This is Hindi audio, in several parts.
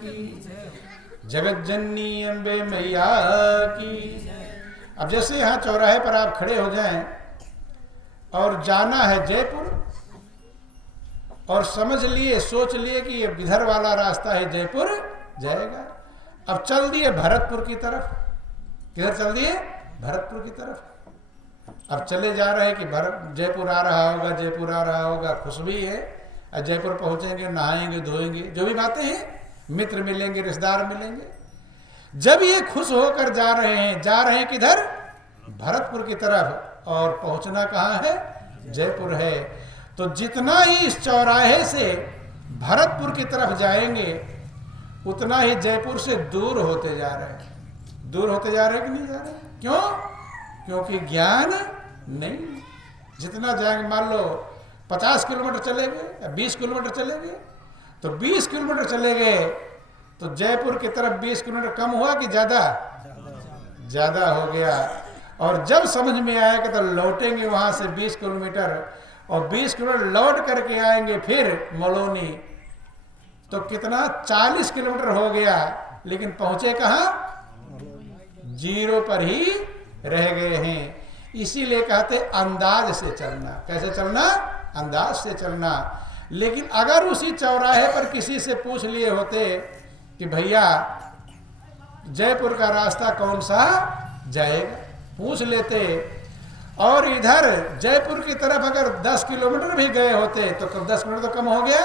जगत जननी अम्बे मैया की। अब जैसे यहाँ चौराहे पर आप खड़े हो जाएं और जाना है जयपुर, और समझ लिए, सोच लिए कि ये बिधर वाला रास्ता है, जयपुर जाएगा। अब चल दिए भरतपुर की तरफ। किधर चल दिए? भरतपुर की तरफ। अब चले जा रहे हैं कि जयपुर आ रहा होगा, जयपुर आ रहा होगा, खुश भी है। और जयपुर पहुंचेंगे, नहाएंगे, धोएंगे, जो भी बातें हैं, मित्र मिलेंगे, रिश्तेदार मिलेंगे। जब ये खुश होकर जा रहे हैं किधर? भरतपुर की तरफ। और पहुंचना कहाँ है? जयपुर है। तो जितना ही इस चौराहे से भरतपुर की तरफ जाएंगे, उतना ही जयपुर से दूर होते जा रहे हैं। दूर होते जा रहे हैं कि नहीं जा रहे? क्यों? क्योंकि ज्ञान नहीं। जितना जाएंगे, मान लो 50 किलोमीटर चले गए या 20 किलोमीटर चले गए, तो 20 किलोमीटर चले गए तो जयपुर की तरफ 20 किलोमीटर कम हुआ कि ज्यादा? ज्यादा हो गया। और जब समझ में आएगा तो लौटेंगे वहां से 20 किलोमीटर, और 20 किलोमीटर लौट करके आएंगे फिर मलोनी, तो कितना? 40 किलोमीटर हो गया। लेकिन पहुंचे कहां? जीरो पर ही रह गए हैं। इसीलिए कहते अंदाज से चलना। कैसे चलना? अंदाज से चलना। लेकिन अगर उसी चौराहे पर किसी से पूछ लिए होते कि भैया जयपुर का रास्ता कौन सा जाएगा, पूछ लेते, और इधर जयपुर की तरफ अगर 10 किलोमीटर भी गए होते तो कब 10 किलोमीटर तो कम हो गया?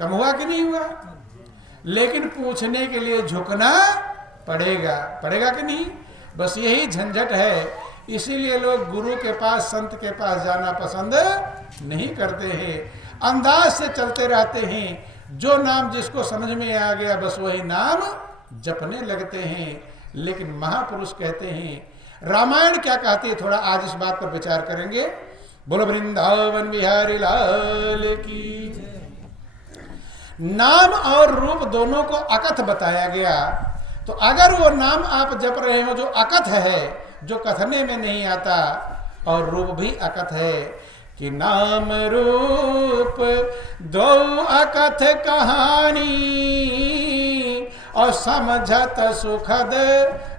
कम हुआ कि नहीं हुआ? लेकिन पूछने के लिए झुकना पड़ेगा। पड़ेगा कि नहीं? बस यही झंझट है। इसीलिए लोग गुरु के पास, संत के पास जाना पसंद नहीं करते हैं। अंदाज से चलते रहते हैं। जो नाम जिसको समझ में आ गया बस वही नाम जपने लगते हैं। लेकिन महापुरुष कहते हैं, रामायण क्या कहती है, थोड़ा आज इस बात पर विचार करेंगे। बोलो वृंदावन बिहारी लाल की। नाम और रूप दोनों को अकथ बताया गया। तो अगर वो नाम आप जप रहे हो जो अकथ है, जो कथने में नहीं आता, और रूप भी अकथ है, कि नाम रूप दो अकथ कहानी, और समझत सुखद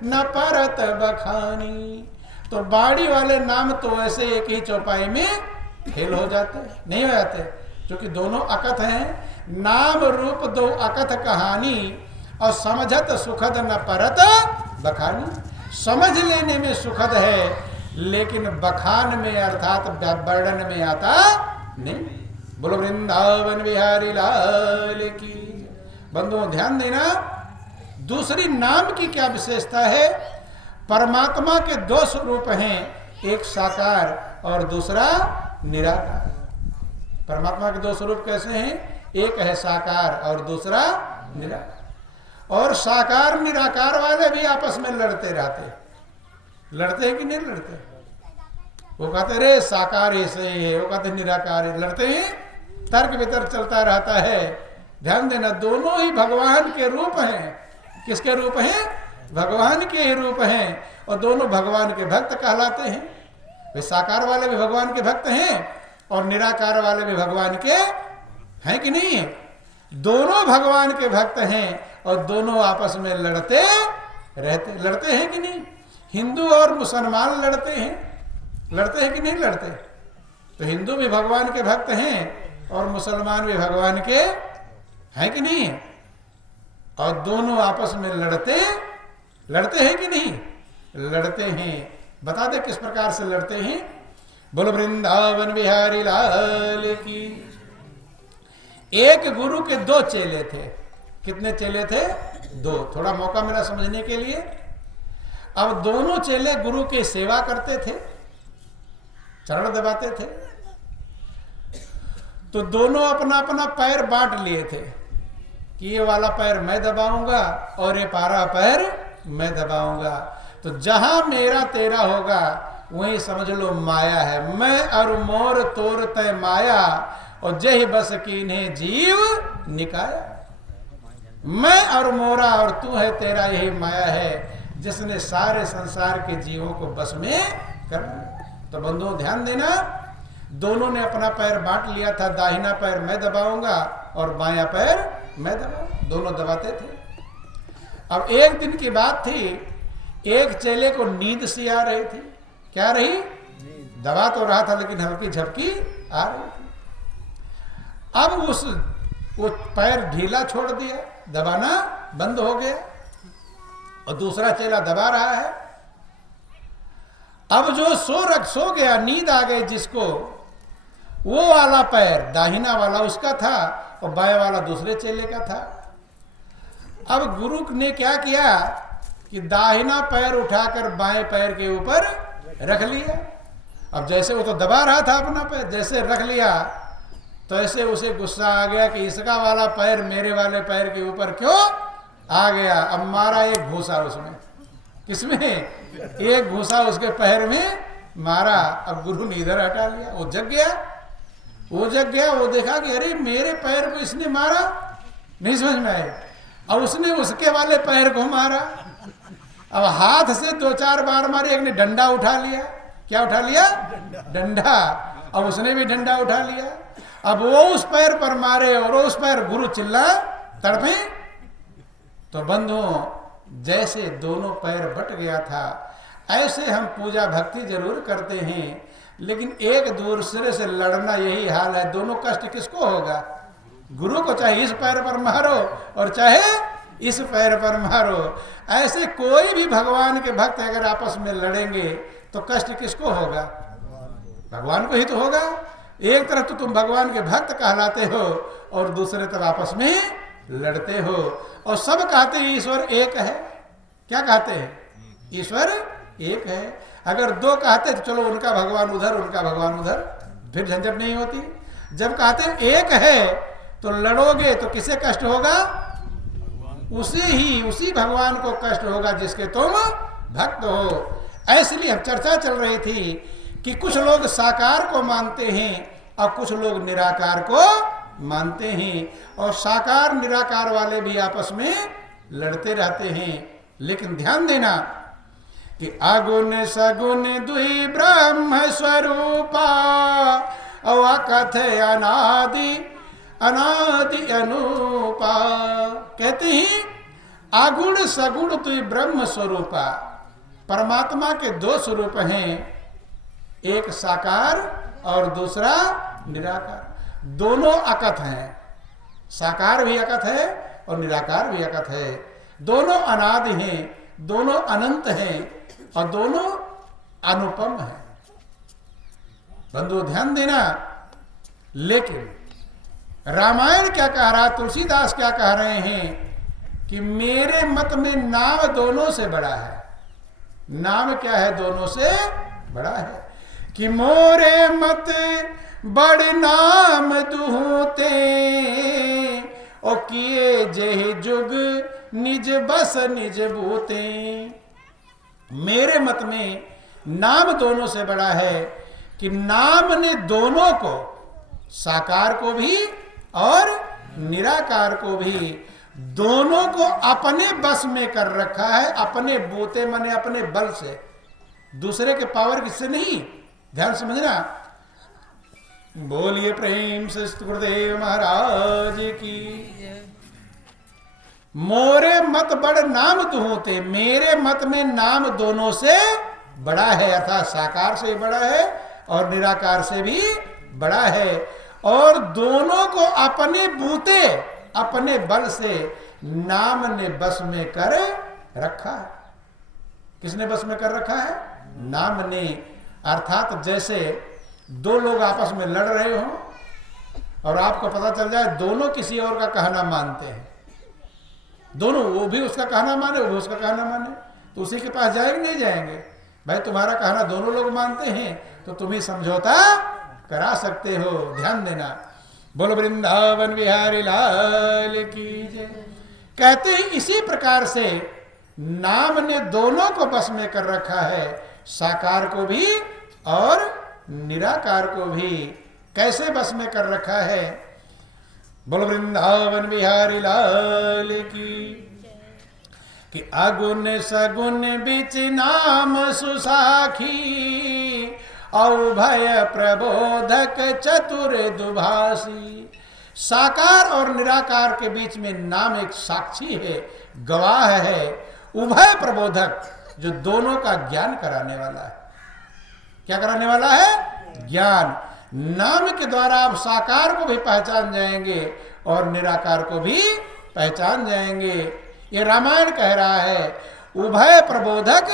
न परत बखानी। तो बाड़ी वाले नाम तो ऐसे एक ही चौपाई में फेल हो जाते, नहीं हो जाते, क्योंकि दोनों अकथ हैं। नाम रूप दो अकथ कहानी, और समझत सुखद न परत बखानी। समझ लेने में सुखद है, लेकिन बखान में अर्थात वर्णन में आता नहीं। बोलो वृंदावन बिहारी लाल की। बंधुओं ध्यान देना, दूसरी नाम की क्या विशेषता है? परमात्मा के दो स्वरूप हैं, एक साकार और दूसरा निराकार। परमात्मा के दो स्वरूप कैसे हैं? एक है साकार और दूसरा निराकार। और साकार निराकार वाले भी आपस में लड़ते रहते। लड़ते हैं कि नहीं लड़ते? वो कहते रे साकार ऐसे ही है, वो कहते निराकार है, लड़ते हैं, तर्क वितर्क चलता रहता है। ध्यान देना, दोनों ही भगवान के रूप हैं। किसके रूप हैं? भगवान के ही रूप हैं, और दोनों भगवान के भक्त कहलाते हैं। वे साकार वाले भी भगवान के भक्त हैं और निराकार वाले भी भगवान के हैं कि नहीं? दोनों भगवान के भक्त हैं और दोनों आपस में लड़ते रहते। लड़ते हैं कि नहीं? हिंदू और मुसलमान लड़ते हैं। लड़ते हैं कि नहीं लड़ते? तो हिंदू भी भगवान के भक्त हैं और मुसलमान भी भगवान के हैं कि नहीं? और दोनों आपस में लड़ते हैं कि नहीं? लड़ते हैं। बता दे किस प्रकार से लड़ते हैं। बोलो वृंदावन बिहारी लाल की। एक गुरु के दो चेले थे। कितने चेले थे? दो। थोड़ा मौका मिला समझने के लिए। अब दोनों चेले गुरु की सेवा करते थे, चरण दबाते थे। तो दोनों अपना अपना पैर बांट लिए थे कि ये वाला पैर मैं दबाऊंगा और ये पारा पैर मैं दबाऊंगा। तो जहां मेरा तेरा होगा वहीं समझ लो माया है। मैं और मोर तोर तय माया, और जय बस कीन्हे जीव निकाया। मैं और मोरा और तू है तेरा, यही माया है जिसने सारे संसार के जीवों को बस में कर लिया। तो बंधुओं ध्यान देना, दोनों ने अपना पैर बांट लिया था। दाहिना पैर मैं दबाऊंगा और बायां पैर मैं दबाऊंगा। दोनों दबाते थे। अब एक दिन की बात थी, एक चेले को नींद सी आ रही थी। क्या रही? दबा तो रहा था लेकिन हल्की झपकी आ रही थी। अब वो पैर ढीला छोड़ दिया, दबाना बंद हो गया और दूसरा चेला दबा रहा है। अब जो सो गया, नींद आ गई जिसको, वो वाला पैर दाहिना वाला उसका था और बाएं वाला दूसरे चेले का था। अब गुरु ने क्या किया कि दाहिना पैर उठाकर बाएं पैर के ऊपर रख लिया। अब जैसे वो तो दबा रहा था अपना पैर, जैसे रख लिया तो ऐसे उसे गुस्सा आ गया कि इसका वाला पैर मेरे वाले पैर के ऊपर क्यों आ गया। अब मारा एक घूसा उसमें। किसमें? एक घूसा उसके पैर में मारा। अब गुरु ने इधर हटा लिया। वो जग गया। वो देखा कि अरे मेरे पैर को इसने मारा, नहीं समझ में आया। अब उसने उसके वाले पैर को मारा। अब हाथ से 2-4 बार मारे। एक ने डंडा उठा लिया। क्या उठा लिया? डंडा। अब उसने भी डंडा उठा लिया। अब वो उस पैर पर मारे और उस पैर, गुरु चिल्ला तड़पे। तो बंधुओं, जैसे दोनों पैर बट गया था, ऐसे हम पूजा भक्ति जरूर करते हैं, लेकिन एक दूसरे से लड़ना यही हाल है। दोनों कष्ट किसको होगा? गुरु को चाहे इस पैर पर मारो और चाहे इस पैर पर मारो। ऐसे कोई भी भगवान के भक्त अगर आपस में लड़ेंगे तो कष्ट किसको होगा? भगवान को ही तो होगा। एक तरफ तो तुम भगवान के भक्त कहलाते हो और दूसरे तरफ आपस में लड़ते हो। और सब कहते हैं ईश्वर एक है। क्या कहते हैं? ईश्वर एक है। अगर 2 कहते तो चलो उनका भगवान उधर, उनका भगवान उधर, फिर झंझट नहीं होती। जब कहते हैं एक है तो लड़ोगे तो किसे कष्ट होगा? उसी भगवान को कष्ट होगा जिसके तुम भक्त हो। इसलिए हम चर्चा चल रही थी कि कुछ लोग साकार को मानते हैं और कुछ लोग निराकार को मानते हैं, और साकार निराकार वाले भी आपस में लड़ते रहते हैं। लेकिन ध्यान देना कि आगुन सगुन दुई ब्रह्म स्वरूपा अकथ अनादि अनादि अनूपा। कहते हैं आगुण सगुण दुई ब्रह्म स्वरूपा। परमात्मा के 2 स्वरूप हैं, एक साकार और दूसरा निराकार। दोनों अकथ हैं। साकार भी अकथ है और निराकार भी अकथ है। दोनों अनादि हैं, दोनों अनंत हैं और दोनों अनुपम हैं। बंधु ध्यान देना। लेकिन रामायण क्या कह रहा है, तुलसीदास क्या कह रहे हैं कि मेरे मत में नाम दोनों से बड़ा है। नाम क्या है? दोनों से बड़ा है। कि मोरे मत बड़ नाम दुहते ओ किए जेहि जुग निज बस निज बूते। मेरे मत में नाम दोनों से बड़ा है कि नाम ने दोनों को, साकार को भी और निराकार को भी, दोनों को अपने बस में कर रखा है। अपने बूते माने अपने बल से, दूसरे के पावर किससे नहीं। ध्यान समझना। बोलिए प्रेम से गुरुदेव महाराज की। मोरे मत बड़ नाम दुहते। मेरे मत में नाम दोनों से बड़ा है, अर्थात साकार से बड़ा है और निराकार से भी बड़ा है। और दोनों को अपने बूते, अपने बल से नाम ने बस में कर रखा है। किसने बस में कर रखा है? नाम ने। अर्थात जैसे 2 लोग आपस में लड़ रहे हो और आपको पता चल जाए दोनों किसी और का कहना मानते हैं, दोनों, वो भी उसका कहना माने, वो भी उसका कहना माने, तो उसी के पास जाएंगे नहीं जाएंगे? भाई तुम्हारा कहना दोनों लोग मानते हैं तो तुम ही समझौता करा सकते हो। ध्यान देना। बोलो वृंदावन बिहारी लाल की जय। कहते हैं इसी प्रकार से नाम ने दोनों को बस में कर रखा है, साकार को भी और निराकार को भी। कैसे बस में कर रखा है? बोलो वृंदावन बिहारी लाल की। कि अगुन सगुन बिच नाम सुसाखी औ भय प्रबोधक चतुर दुभासी। साकार और निराकार के बीच में नाम एक साक्षी है, गवाह है, उभय प्रबोधक, जो दोनों का ज्ञान कराने वाला है। क्या कराने वाला है? ज्ञान। नाम के द्वारा आप साकार को भी पहचान जाएंगे और निराकार को भी पहचान जाएंगे। ये रामायण कह रहा है उभय प्रबोधक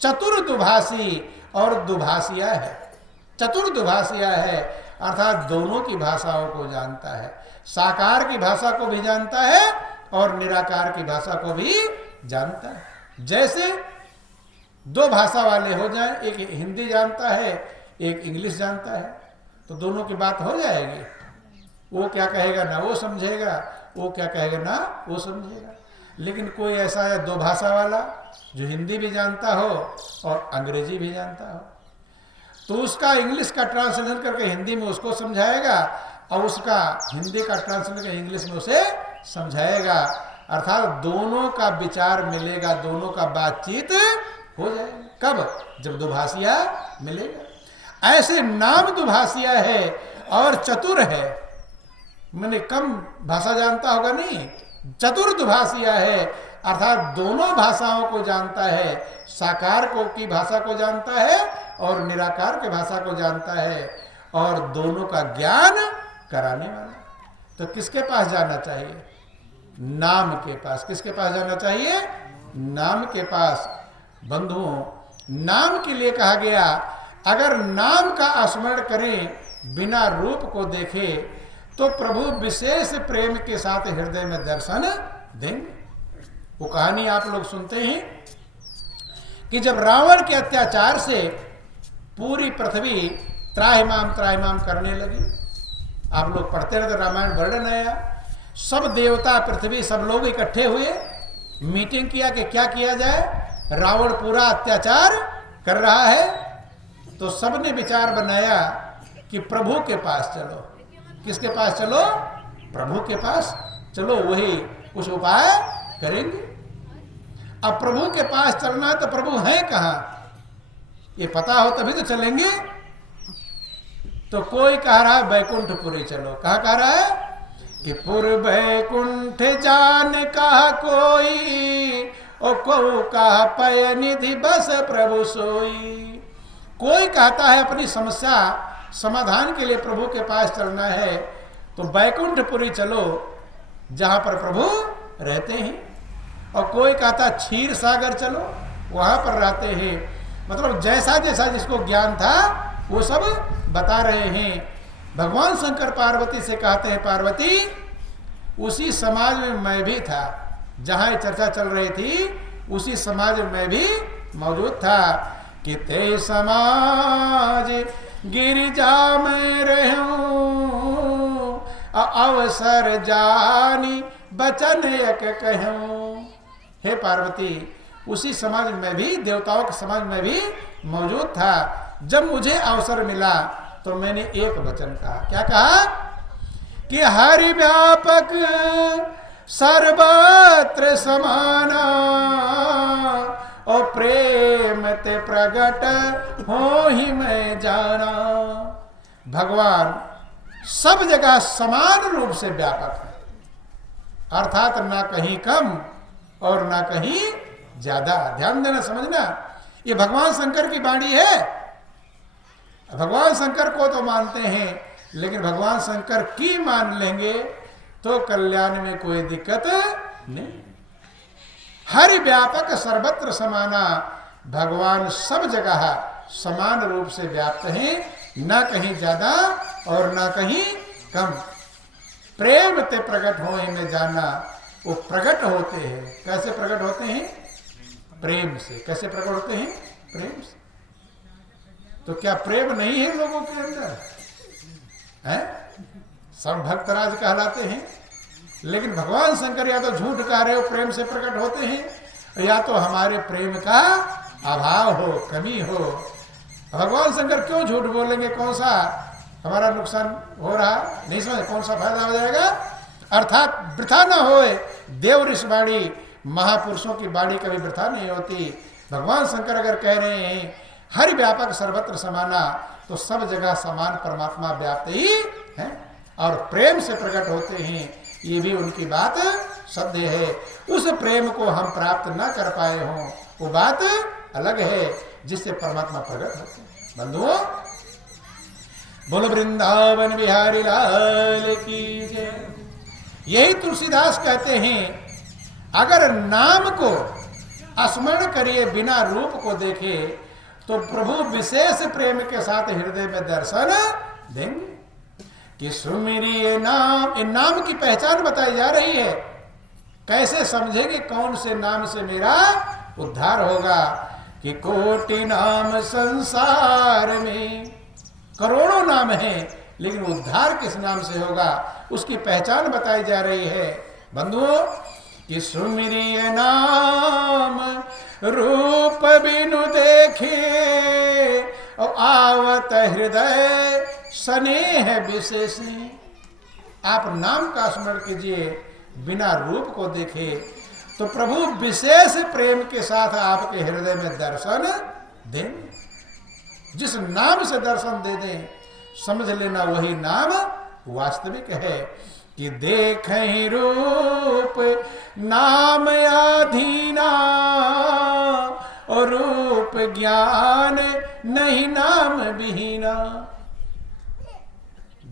चतुर्दुभाषी, और दुभाषिया है, चतुर्दुभाषिया है, अर्थात दोनों की भाषाओं को जानता है। साकार की भाषा को भी जानता है और निराकार की भाषा को भी जानता है। जैसे दो भाषा वाले हो जाएं, एक हिंदी जानता है, एक इंग्लिश जानता है, तो दोनों की बात हो जाएगी। वो क्या कहेगा ना वो समझेगा, वो क्या कहेगा ना वो समझेगा। लेकिन कोई ऐसा है दो भाषा वाला जो हिंदी भी जानता हो और अंग्रेजी भी जानता हो, तो उसका इंग्लिश का ट्रांसलेशन करके हिंदी में उसको समझाएगा और उसका हिंदी का ट्रांसलेशन करके इंग्लिश में उसे समझाएगा। अर्थात दोनों का विचार मिलेगा, दोनों का बातचीत हो जाएगा। कब? जब दुभाषिया मिलेगा। ऐसे नाम दुभाषिया है और चतुर है, मैंने कम भाषा जानता होगा नहीं, चतुर दुभाषिया है, अर्थात दोनों भाषाओं को जानता है, साकार को की भाषा को जानता है और निराकार की भाषा को जानता है, और दोनों का ज्ञान कराने वाला। तो किसके पास जाना चाहिए? नाम के पास। किसके पास जाना चाहिए? नाम के पास। बंधुओं, नाम के लिए कहा गया, अगर नाम का स्मरण करें बिना रूप को देखे तो प्रभु विशेष प्रेम के साथ हृदय में दर्शन देंगे। वो कहानी आप लोग सुनते हैं कि जब रावण के अत्याचार से पूरी पृथ्वी त्राहिमाम करने लगी, आप लोग पढ़ते रहते रामायण वर्णन आया, सब देवता पृथ्वी सब लोग इकट्ठे हुए, मीटिंग किया कि क्या किया जाए, रावण पूरा अत्याचार कर रहा है, तो सबने विचार बनाया कि प्रभु के पास चलो। किसके पास चलो? प्रभु के पास चलो, वही कुछ उपाय करेंगे। अब प्रभु के पास चलना है तो प्रभु हैं कहाँ, ये पता हो तभी तो चलेंगे। तो कोई कह रहा है बैकुंठपुरी चलो। कहाँ कह रहा है कि पुर बैकुंठ जान कहा कोई, ओ को कहा पय निधि बस प्रभु सोई। कोई कहता है अपनी समस्या समाधान के लिए प्रभु के पास चलना है तो बैकुंठपुरी चलो, जहां पर प्रभु रहते हैं। और कोई कहता क्षीर सागर चलो, वहां पर रहते हैं। मतलब जैसा जैसा जिसको ज्ञान था वो सब बता रहे हैं। भगवान शंकर पार्वती से कहते हैं, पार्वती उसी समाज में मैं भी था, जहां चर्चा चल रही थी उसी समाज में मैं भी मौजूद था। कि ते समाज गिरिजा में रहूं, अवसर जानी बचन एक कहूं। हे पार्वती, उसी समाज में भी, देवताओं के समाज में भी मौजूद था। जब मुझे अवसर मिला तो मैंने एक वचन कहा। क्या कहा? कि हरि व्यापक सर्वत्र समाना, और प्रेम ते प्रगट हो ही मैं जाना। भगवान सब जगह समान रूप से व्यापक है, अर्थात ना कहीं कम और ना कहीं ज्यादा। ध्यान देना, समझना, ये भगवान शंकर की वाणी है। भगवान शंकर को तो मानते हैं, लेकिन भगवान शंकर की मान लेंगे तो कल्याण में कोई दिक्कत नहीं। हरि व्यापक सर्वत्र समाना, भगवान सब जगह समान रूप से व्याप्त हैं, न कहीं ज्यादा और न कहीं कम। प्रेम ते प्रकट हो में जाना, वो प्रकट होते हैं। कैसे प्रकट होते हैं? प्रेम से। कैसे प्रकट होते हैं? प्रेम से। तो क्या प्रेम नहीं है लोगों के अंदर? है? सब भक्तराज कहलाते हैं, लेकिन भगवान शंकर या तो झूठ कह रहे हो प्रेम से प्रकट होते हैं, या तो हमारे प्रेम का अभाव हो, कमी हो। भगवान शंकर क्यों झूठ बोलेंगे? कौन सा हमारा नुकसान हो रहा नहीं समझ, कौन सा फायदा हो जाएगा? अर्थात वृथा न होए देव ऋषि वाणी, महापुरुषों की वाणी कभी वृथा नहीं होती। भगवान शंकर अगर कह रहे हैं हरि व्यापक सर्वत्र समाना, तो सब जगह समान परमात्मा व्याप्त ही है। और प्रेम से प्रकट होते हैं, ये भी उनकी बात सत्य है। उस प्रेम को हम प्राप्त न कर पाए हों, वो बात अलग है, जिससे परमात्मा प्रकट होते हैं। बंधुओं, बोलो वृंदावन बिहारी लाल की जय। यही तुलसीदास कहते हैं, अगर नाम को स्मरण करिए बिना रूप को देखे तो प्रभु विशेष प्रेम के साथ हृदय में दर्शन देंगे। कि सुमिरी ये नाम की पहचान बताई जा रही है। कैसे समझेंगे कौन से नाम से मेरा उद्धार होगा? कि कोटि नाम संसार में, करोड़ों नाम हैं, लेकिन उद्धार किस नाम से होगा, उसकी पहचान बताई जा रही है। बंधुओं, कि सुमिरिय नाम रूप बिनु देखे और आवत हृदय स्नेह विशेषी। आप नाम का स्मरण कीजिए बिना रूप को देखे तो प्रभु विशेष प्रेम के साथ आपके हृदय में दर्शन देंगे। जिस नाम से दर्शन दे दें, समझ लेना वही नाम वास्तविक है। कि देखें रूप नाम अधीना और रूप ज्ञान नहीं नाम विहीना।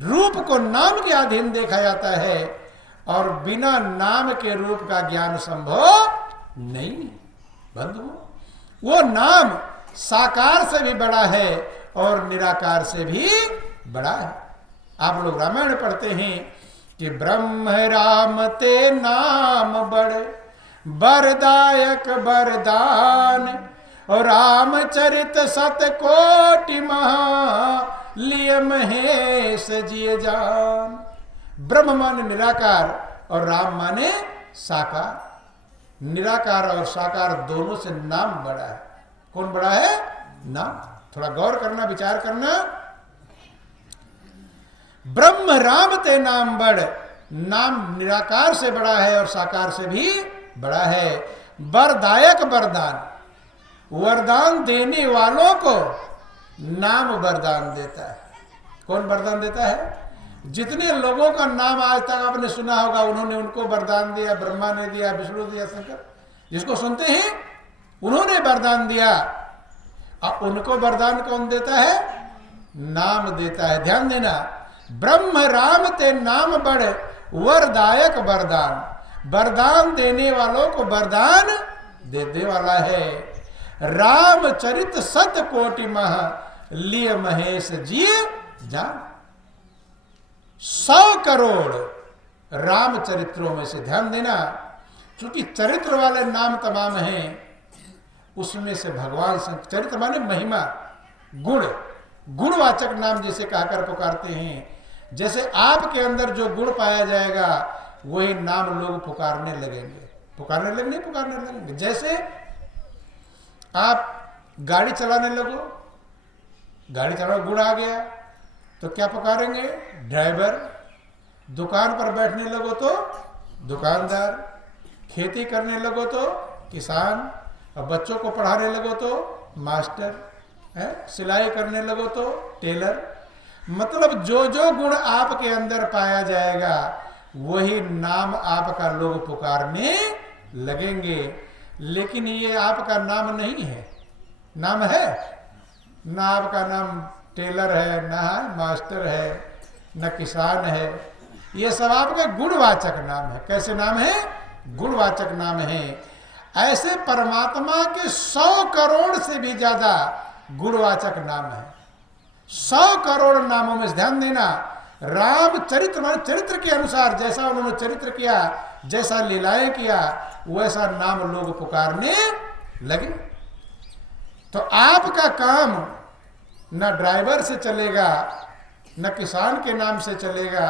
रूप को नाम के अधीन देखा जाता है और बिना नाम के रूप का ज्ञान संभव नहीं। बंधु, वो नाम साकार से भी बड़ा है और निराकार से भी बड़ा है। आप लोग रामायण पढ़ते हैं कि ब्रह्म राम ते नाम बड़े बरदायक बरदान और रामचरित सत कोटि महा लिय महेश जिय जान। ब्रह्म माने निराकार और राम माने साकार। निराकार और साकार दोनों से नाम बड़ा है। कौन बड़ा है? नाम। थोड़ा गौर करना, विचार करना। ब्रह्म राम ते नाम बड़, नाम निराकार से बड़ा है और साकार से भी बड़ा है। वरदायक वरदान, वरदान देने वालों को नाम वरदान देता है। कौन वरदान देता है? जितने लोगों का नाम आज तक आपने सुना होगा, उन्होंने उनको वरदान दिया। ब्रह्मा ने दिया, विष्णु दिया, शंकर, जिसको सुनते हैं उन्होंने वरदान दिया। अब उनको वरदान कौन देता है? नाम देता है। ध्यान देना, ब्रह्म राम ते नाम बड़ वरदायक वरदान। वरदान देने वालों को वरदान देने वाला है। रामचरित सत कोटि मह लिय महेश जी जान। 100 करोड़ रामचरित्रों में से, ध्यान देना, चूंकि चरित्र वाले नाम तमाम हैं, उसमें से भगवान से, चरित्र माने महिमा, गुण, गुणवाचक नाम जिसे कहकर पुकारते हैं। जैसे आपके अंदर जो गुण पाया जाएगा वही नाम लोग पुकारने लगेंगे। पुकारने लगेंगे। जैसे आप गाड़ी चलाने लगो, गाड़ी चलाने गुण आ गया तो क्या पुकारेंगे? ड्राइवर। दुकान पर बैठने लगो तो दुकानदार। खेती करने लगो तो किसान। और बच्चों को पढ़ाने लगो तो मास्टर है। सिलाई करने लगो तो टेलर। मतलब जो जो गुण आपके अंदर पाया जाएगा वही नाम आपका लोग पुकारने लगेंगे। लेकिन ये आपका नाम नहीं है। नाम है ना, आपका नाम टेलर है, ना मास्टर है, ना किसान है। ये सब आपके गुणवाचक नाम है। कैसे नाम है? गुणवाचक नाम है। ऐसे परमात्मा के 100 करोड़ से भी ज्यादा गुणवाचक नाम है। 100 करोड़ नामों में ध्यान देना, रामचरित्र मान चरित्र के अनुसार जैसा उन्होंने चरित्र किया, जैसा लीलाएं किया, वैसा नाम लोग पुकारने लगे। तो आपका काम न ड्राइवर से चलेगा, न किसान के नाम से चलेगा,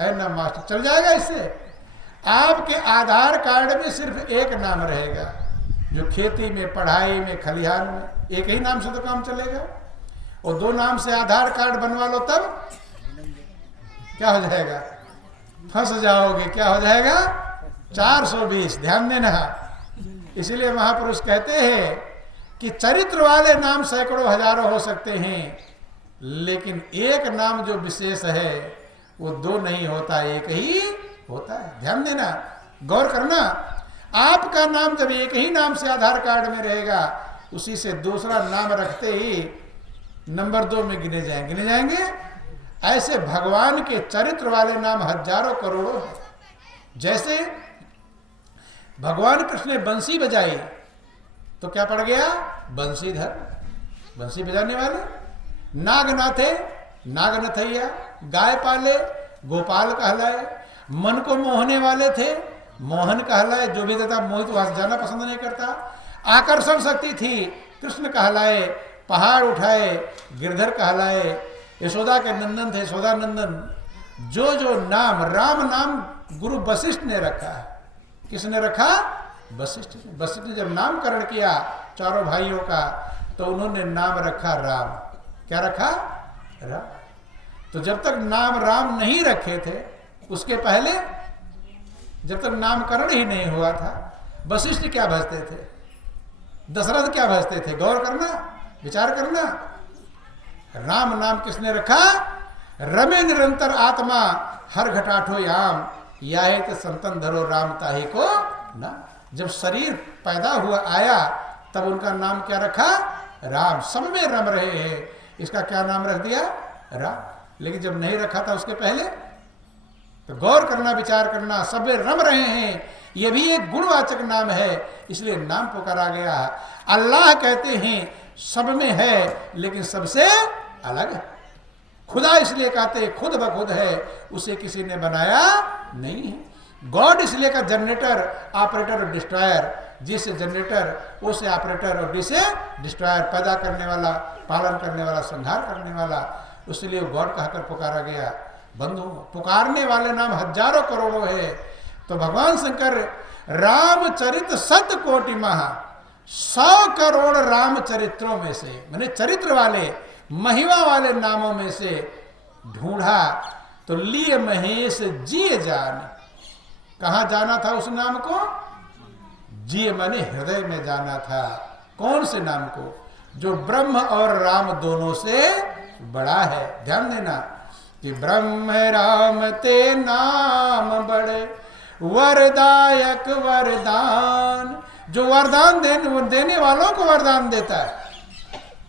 न मास्टर। चल जाएगा इससे? आपके आधार कार्ड में सिर्फ एक नाम रहेगा, जो खेती में, पढ़ाई में, खलिहान में, एक ही नाम से तो काम चलेगा। और 2 नाम से आधार कार्ड बनवा लो तब क्या हो जाएगा? फंस जाओगे। क्या हो जाएगा? 420। ध्यान देना। इसीलिए महापुरुष कहते हैं कि चरित्र वाले नाम सैकड़ों हजारों हो सकते हैं, लेकिन एक नाम जो विशेष है वो दो नहीं होता, एक ही होता है। ध्यान देना, गौर करना। आपका नाम जब एक ही नाम से आधार कार्ड में रहेगा, उसी से दूसरा नाम रखते ही नंबर 2 में गिने जाएंगे। ऐसे भगवान के चरित्र वाले नाम हजारों करोड़ों हैं। जैसे भगवान कृष्ण ने बंसी बजाई तो क्या पड़ गया? बंसीधर, बंसी बजाने वाले। नागनाथे, नागनथैया। गाय पाले, गोपाल कहलाए। मन को मोहने वाले थे, मोहन कहलाए। जो भी देता मोहित वहां जाना पसंद नहीं करता। आकर्षण शक्ति थी, कृष्ण कहलाए। पहाड़ उठाए, गिरधर कहलाए। यशोदा के नंदन थे, यशोदा नंदन। जो जो नाम, राम नाम गुरु वशिष्ठ ने रखा है। किसने रखा? वशिष्ठ ने। वशिष्ठ ने जब नामकरण किया चारों भाइयों का, तो उन्होंने नाम रखा राम। क्या रखा? राम। तो जब तक नाम राम नहीं रखे थे, उसके पहले जब तक नामकरण ही नहीं हुआ था, वशिष्ठ क्या भजते थे, दशरथ क्या भजते थे? गौर करना, विचार करना। राम नाम किसने रखा? रमे निरंतर आत्मा हर घटाठो याम, याहे तो संतन धरो राम ताही को ना। जब शरीर पैदा हुआ आया, तब उनका नाम क्या रखा? राम। सब में रम रहे हैं, इसका क्या नाम रख दिया? राम। लेकिन जब नहीं रखा था उसके पहले, तो गौर करना, विचार करना। सब में रम रहे हैं, यह भी एक गुणवाचक नाम है, इसलिए नाम पुकारा गया। अल्लाह कहते हैं सब में है, लेकिन सबसे अलग है। खुदा इसलिए कहते हैं खुद ब खुद है, उसे किसी ने बनाया नहीं है। गॉड इसलिए का जनरेटर, ऑपरेटर और डिस्ट्रॉयर। जिसे जनरेटर, ओ से ऑपरेटर, और डी से डिस्ट्रॉयर, पैदा करने वाला, पालन करने वाला, संहार करने वाला। उसलिए गॉड कहकर पुकारा गया। बंधु, पुकारने वाले नाम हजारों करोड़ों है। तो भगवान शंकर रामचरित शत कोटि महा, 100 करोड़ रामचरित्रों में से, मैंने चरित्र वाले, महिमा वाले नामों में से ढूंढा तो लिए महेश जिए जान। कहां जाना था उस नाम को? जिए माने हृदय में जाना था। कौन से नाम को? जो ब्रह्म और राम दोनों से बड़ा है। ध्यान देना कि ब्रह्म राम ते नाम बड़े, वरदायक वरदान। जो वरदान देने वालों को वरदान देता है।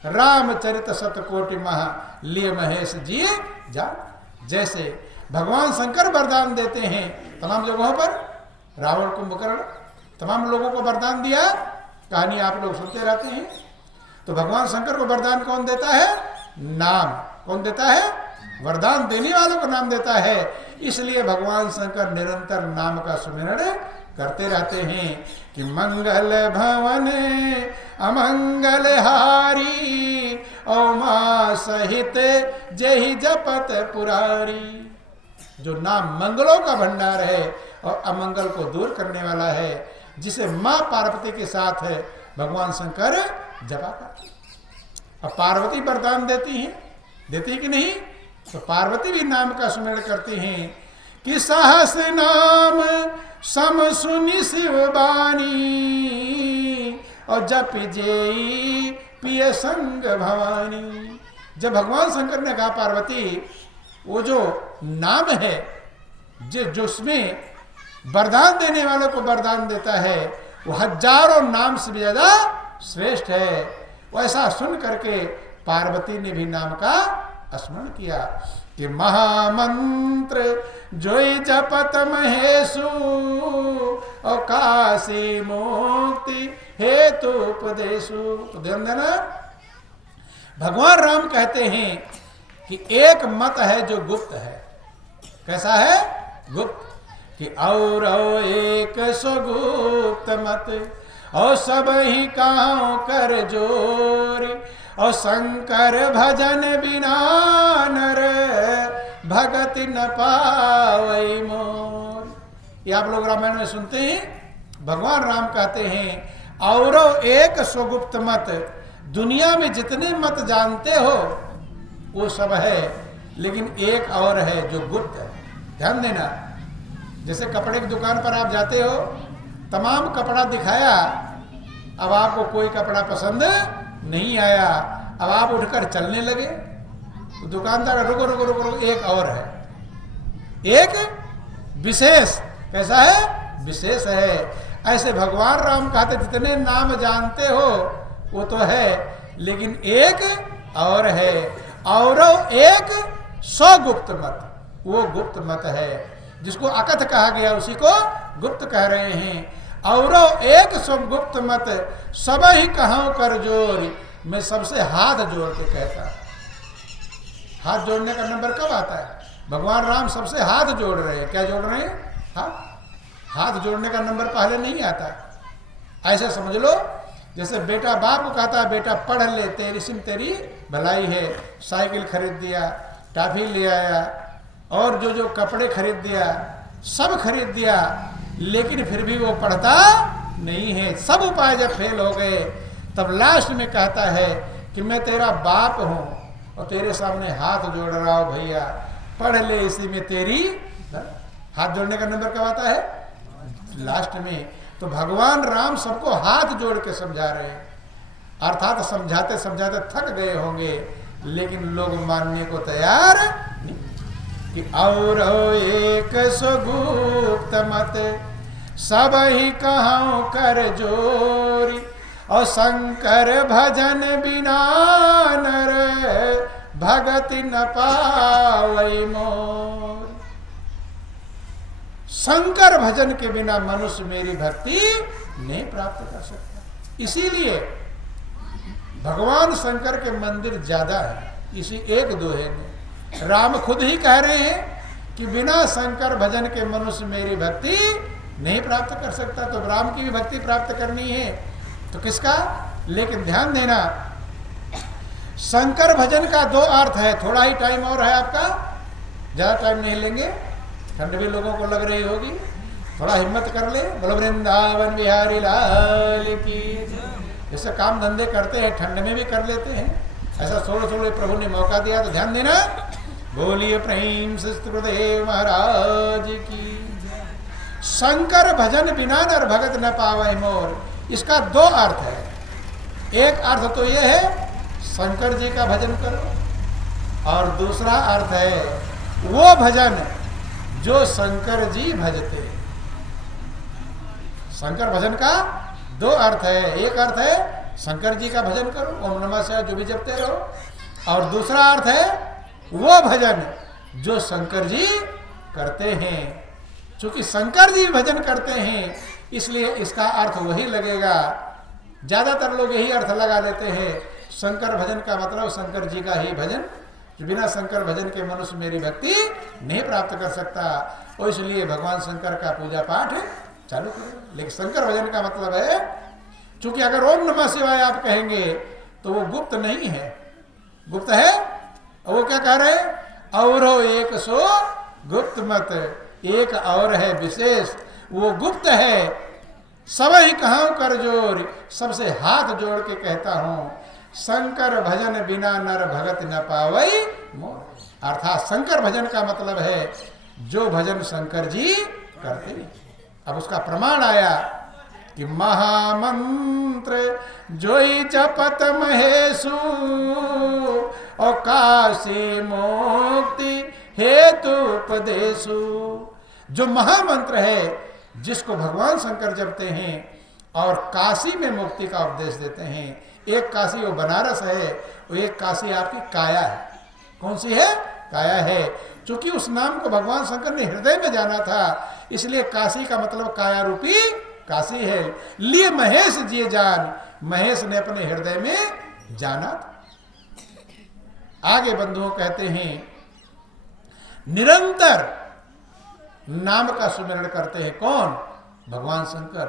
रामचरित शतकोटि महा, लिए महेश जिए जान। जैसे भगवान शंकर वरदान देते हैं तमाम जगहों पर। रावण कुंभकर्ण तमाम लोगों को वरदान दिया, कहानी आप लोग सुनते रहते हैं। तो भगवान शंकर को वरदान कौन देता है? नाम। कौन देता है? वरदान देने वालों को नाम देता है। इसलिए भगवान शंकर निरंतर नाम का सुमिरन करते रहते हैं कि मंगल भवन अमंगल हारी, औमा सहित जहि जपत पुरारी। जो नाम मंगलों का भंडार है और अमंगल को दूर करने वाला है, जिसे मां पार्वती के साथ है भगवान शंकर जपा करते। अब पार्वती वरदान देती है कि नहीं? तो पार्वती भी नाम का सुमिरन करती हैं कि सहस नाम सम सुनि शिव बानी, और जप जेई पिय संग भवानी। जब भगवान शंकर ने कहा पार्वती, वो जो नाम है जो उसमें वरदान देने वालों को वरदान देता है, वो हजारों नाम से भी ज्यादा श्रेष्ठ है। वैसा सुन करके पार्वती ने भी नाम का स्मरण किया कि महामंत्र जोई जपत महेशु, और काशी मुक्ति हेतु उपदेशु। तो ध्यान देना, भगवान राम कहते हैं कि एक मत है जो गुप्त है। कैसा है? गुप्त। कि और एक सुगुप्त मत, और सब ही काँव कर जोर, और शंकर भजन बिना नर भगति न पावई मोर। ये आप लोग रामायण में सुनते हैं। भगवान राम कहते हैं और एक सुगुप्त मत, दुनिया में जितने मत जानते हो वो सब है, लेकिन एक और है जो गुप्त है। ध्यान देना, जैसे कपड़े की दुकान पर आप जाते हो, तमाम कपड़ा दिखाया, अब आपको कोई कपड़ा पसंद नहीं आया, अब आप उठकर चलने लगे, तो दुकानदार रुको रुको रुको रुको, एक और है। एक विशेष। कैसा है? विशेष है। ऐसे भगवान राम कहते जितने नाम जानते हो वो तो है, लेकिन एक और है, और एक स्वगुप्त मत, वो गुप्त मत है जिसको अकथ कहा गया, उसी को गुप्त कह रहे हैं। और एक स्वगुप्त मत सब ही कहूं कर जोर, मैं सबसे हाथ जोड़ के कहता। हाथ जोड़ने का नंबर कब आता है? भगवान राम सबसे हाथ जोड़ रहे हैं। क्या जोड़ रहे हैं? हाथ जोड़ने का नंबर पहले नहीं आता। ऐसे समझ लो जैसे बेटा बाप को कहता है बेटा पढ़ ले, तेरी सिम तेरी भलाई है, साइकिल खरीद दिया, टॉफी ले आया, और जो जो कपड़े खरीद दिया, सब खरीद दिया, लेकिन फिर भी वो पढ़ता नहीं है। सब उपाय जब फेल हो गए तब लास्ट में कहता है कि मैं तेरा बाप हूं और तेरे सामने हाथ जोड़ रहा हूं, भैया पढ़ ले, इसी में तेरी। हाथ जोड़ने का नंबर कब आता है? लास्ट में। तो भगवान राम सबको हाथ जोड़ के समझा रहे हैं, अर्थात समझाते समझाते थक गए होंगे, लेकिन लोग मानने को तैयार नहीं। कि और एक सुगुप्त मत सब ही कहूं कर जोरी, और शंकर भजन बिना नर भगति न पावई मोर। शंकर भजन के बिना मनुष्य मेरी भक्ति नहीं प्राप्त कर सकता। इसीलिए भगवान शंकर के मंदिर ज्यादा है, इसी एक दोहे में राम खुद ही कह रहे हैं कि बिना शंकर भजन के मनुष्य मेरी भक्ति नहीं प्राप्त कर सकता। तो राम की भी भक्ति प्राप्त करनी है तो किसका? लेकिन ध्यान देना, शंकर भजन का दो अर्थ है। थोड़ा ही टाइम और है आपका, ज्यादा टाइम नहीं लेंगे, ठंड भी लोगों को लग रही होगी, थोड़ा हिम्मत कर ले। बोलो वृंदावन बिहारी लाल की। जैसे काम धंधे करते हैं ठंड में भी कर लेते हैं, ऐसा सोलह सोलह प्रभु ने मौका दिया तो ध्यान देना। बोलिए प्रेम से गुरुदेव महाराज की। शंकर भजन बिना नर भगत न पावे मोर, इसका दो अर्थ है। एक अर्थ तो यह है शंकर जी का भजन करो, और दूसरा अर्थ है वो भजन जो शंकर जी भजते। शंकर भजन का दो अर्थ है। एक अर्थ है शंकर जी का भजन करो, ओम नमः शिवाय जो भी जपते रहो, और दूसरा अर्थ है वो भजन जो शंकर जी करते हैं। क्योंकि शंकर जी भजन करते हैं इसलिए इसका अर्थ वही लगेगा। ज्यादातर लोग यही अर्थ लगा लेते हैं, शंकर भजन का मतलब शंकर जी का ही भजन, बिना शंकर भजन के मनुष्य मेरी भक्ति नहीं प्राप्त कर सकता, और इसलिए भगवान शंकर का पूजा पाठ चालू करें। लेकिन शंकर भजन का मतलब है, क्योंकि अगर ओम नमः शिवाय आप कहेंगे तो वो गुप्त नहीं है, गुप्त है। और वो क्या कह रहे हैं? और एक सो गुप्त मत, एक और है विशेष, वो गुप्त है। सब ही कहूं कर जोर, सबसे हाथ जोड़ के कहता हूं, शंकर भजन बिना नर भगत न पावई मोर। अर्थात शंकर भजन का मतलब है जो भजन शंकर जी करते हैं। अब उसका प्रमाण आया कि महामंत्र जोई जपत महेशु, और काशी मुक्ति हेतु उपदेशु। जो महामंत्र है जिसको भगवान शंकर जपते हैं और काशी में मुक्ति का उपदेश देते हैं। एक काशी वो बनारस है, वो एक काशी आपकी काया है। कौन सी है? काया है। क्योंकि उस नाम को भगवान शंकर ने हृदय में जाना था, इसलिए काशी का मतलब काया रूपी काशी है। लिए महेश जिए जान, महेश ने अपने हृदय में जाना था। आगे बंधुओं कहते हैं निरंतर नाम का सुमिरन करते हैं। कौन? भगवान शंकर।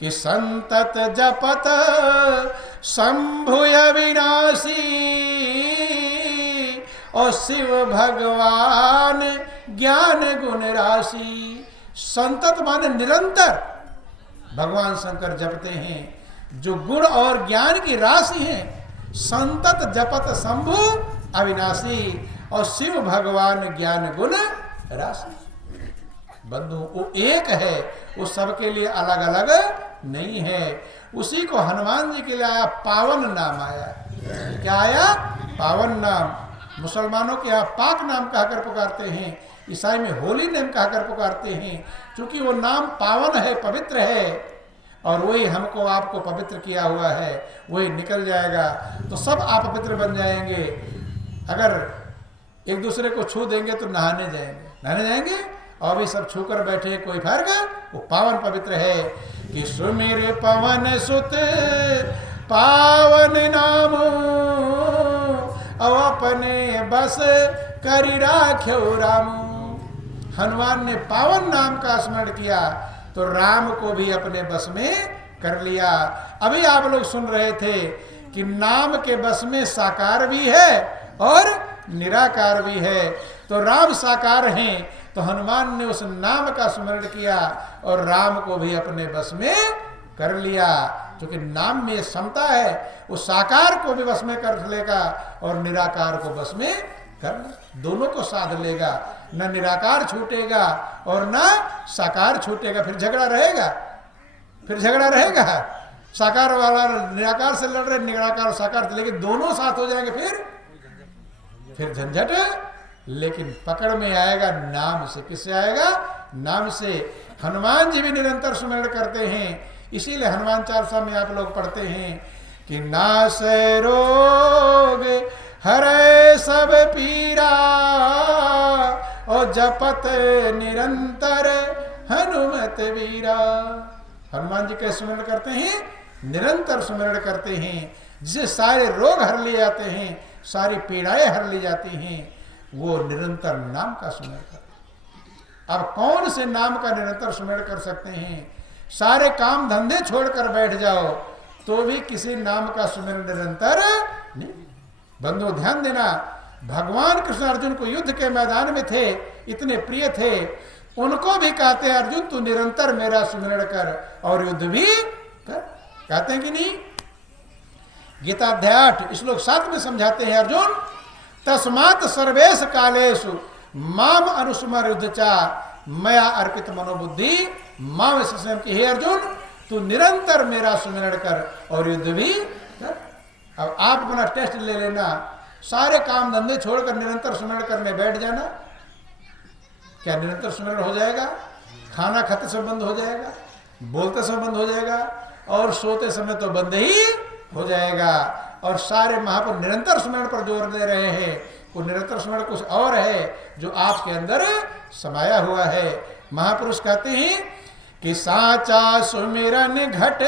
कि संतत जपत शंभुय विनाशी, और शिव भगवान ज्ञान गुण राशि। संतत माने निरंतर भगवान शंकर जपते हैं जो गुण और ज्ञान की राशि है। संतत जपत शंभु अविनाशी, और शिव भगवान ज्ञान गुण राशि। बंधु वो एक है, वो सबके लिए अलग अलग नहीं है। उसी को हनुमान जी के लिए आया पावन नाम आया। क्या आया? पावन नाम। मुसलमानों के यहाँ पाक नाम कहकर पुकारते हैं, ईसाई में होली नेम कहकर पुकारते हैं, क्योंकि वो नाम पावन है, पवित्र है, और वही हमको आपको पवित्र किया हुआ है, वही निकल जाएगा तो सब आप पवित्र बन जाएंगे। अगर एक दूसरे को छू देंगे तो नहाने जाएंगे, और भी सब छू कर बैठे, कोई फर्क, वो पावन पवित्र है। कि सुमिर पवन सुत पावन नामो, और अपने बस करि राख्यो रामो। हनुमान ने पावन नाम का स्मरण किया तो राम को भी अपने बस में कर लिया। अभी आप लोग सुन रहे थे कि नाम के बस में साकार भी है और निराकार भी है। तो राम साकार हैं, तो हनुमान ने उस नाम का स्मरण किया और राम को भी अपने बस में कर लिया। क्योंकि नाम में समता है, वो साकार को भी बस में कर लेगा और निराकार को बस में कर, दोनों को साध लेगा। न निराकार छूटेगा और न साकार छूटेगा। फिर झगड़ा रहेगा, साकार वाला निराकार से लड़ रहे, निराकार साकार से, लेकिन दोनों साथ हो जाएंगे, फिर झंझट। लेकिन पकड़ में आएगा नाम से। किससे आएगा? नाम से। हनुमान जी भी निरंतर स्मरण करते हैं, इसीलिए हनुमान चालीसा में आप लोग पढ़ते हैं कि नासै रोग हरै सब पीरा, और जपत निरंतर हनुमत वीरा। हनुमान जी कैसे स्मरण करते हैं? निरंतर स्मरण करते हैं, जिससे सारे रोग हर लिए जाते हैं, सारी पीड़ाएं हर ली जाती हैं। वो निरंतर नाम का स्मरण करते हैं। अब कौन से नाम का निरंतर स्मरण कर सकते हैं? सारे काम धंधे छोड़कर बैठ जाओ तो भी किसी नाम का स्मरण निरंतर नहीं। बंधु ध्यान देना, भगवान कृष्ण अर्जुन को युद्ध के मैदान में थे, इतने प्रिय थे, उनको भी कहते हैं अर्जुन तू निरंतर मेरा स्मरण कर और युद्ध भी कर। कहते हैं कि नहीं? गीता अध्याय 8 श्लोक 7 में समझाते हैं अर्जुन, तस्मात् सर्वेश कालेषु माम अनुस्मर युद्धचा मया अर्पित मनोबुद्धि माम स्वयं की। हे अर्जुन, तू निरंतर मेरा स्मरण कर और युद्ध भी कर। अब आप अपना टेस्ट ले लेना, सारे काम धंधे छोड़कर निरंतर स्मरण करने बैठ जाना, क्या निरंतर स्मरण हो जाएगा? खाना खाते समय बंद हो जाएगा, बोलते समय बंद हो जाएगा, और सोते समय तो बंद ही हो जाएगा। और सारे महापुरुष निरंतर स्मरण पर जोर दे रहे हैं। वो निरंतर स्मरण कुछ और है जो आपके अंदर समाया हुआ है। महापुरुष कहते हैं कि साचा सुमिरन घट